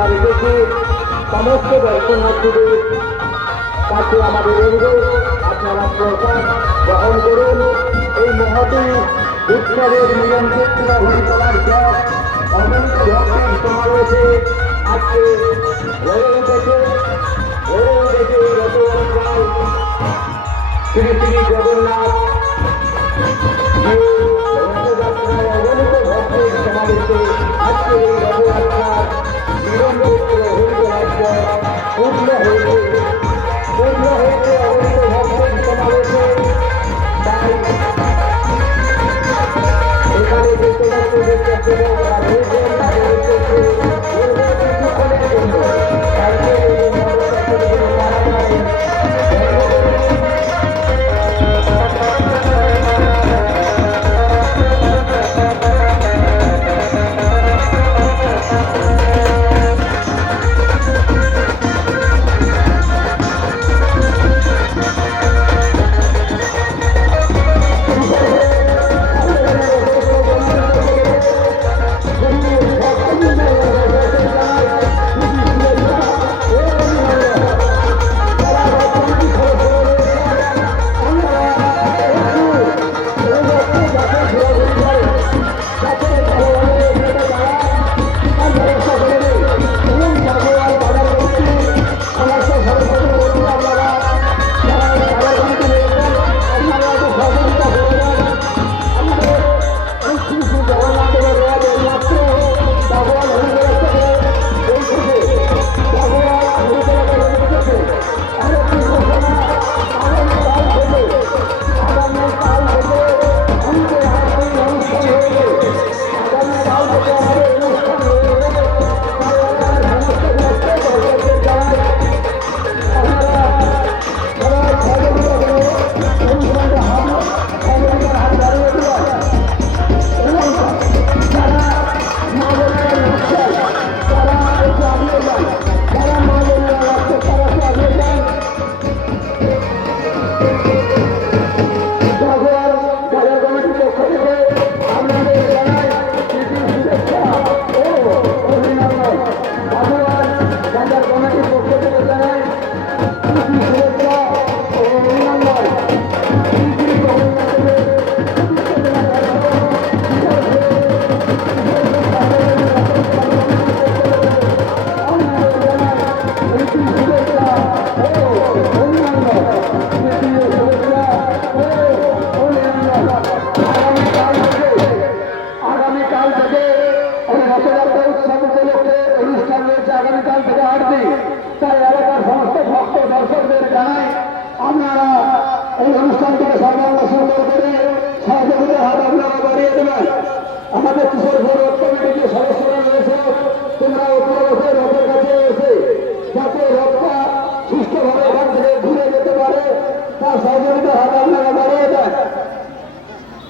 আমরা রেখেছি সমস্ত দর্শনার্থীদের কাছে আমাদের অনুরোধ, আপনারা প্রসাদ গ্রহণ করুন। এই মহতী উৎসবের মিলনক্ষেত্র হরিতলার জল অনন্ত ভক্তের সমাবেশে আজকে হয়ে উঠেছে রথযাত্রায় শ্রী শ্রী জগন্নাথ রথযাত্রায় অগণিত ভক্তের সমাবেশে আজকে এই রথযাত্রার মিলনক্ষেত্র হরিতলার জল পূর্ণ হয়েছে অগণিত ভক্তের সমাবেশে। তাই এখানে দেখতে পাচ্ছি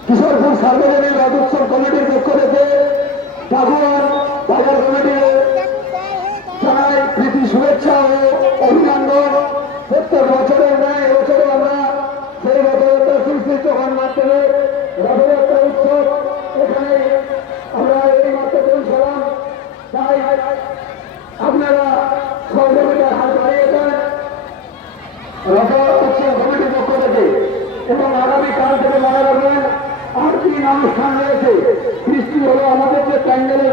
কিশোরপুর সার্বজনীন রথোৎসব কমিটির পক্ষ থেকে ঠাকুর বাজার কমিটির জানাই প্রীতি শুভেচ্ছা ও অভিনন্দন। প্রত্যেক বছরের ন্যায় এবছরও আমরা সেই রথযাত্রা সৃষ্টি চোখার মাধ্যমে রথযাত্রা উৎসব এখানে আমরা এই মাত্র পৌঁছলাম। তাই আপনারা সহযোগিতার হাত বাড়িয়ে দেন রথ উৎসব কমিটির পক্ষ থেকে। এবং আগামীকাল থেকে মনে রাখবেন 8 দিন অনুষ্ঠান রয়েছে। বৃষ্টি হলো আমাদের যে প্যান্ডেলের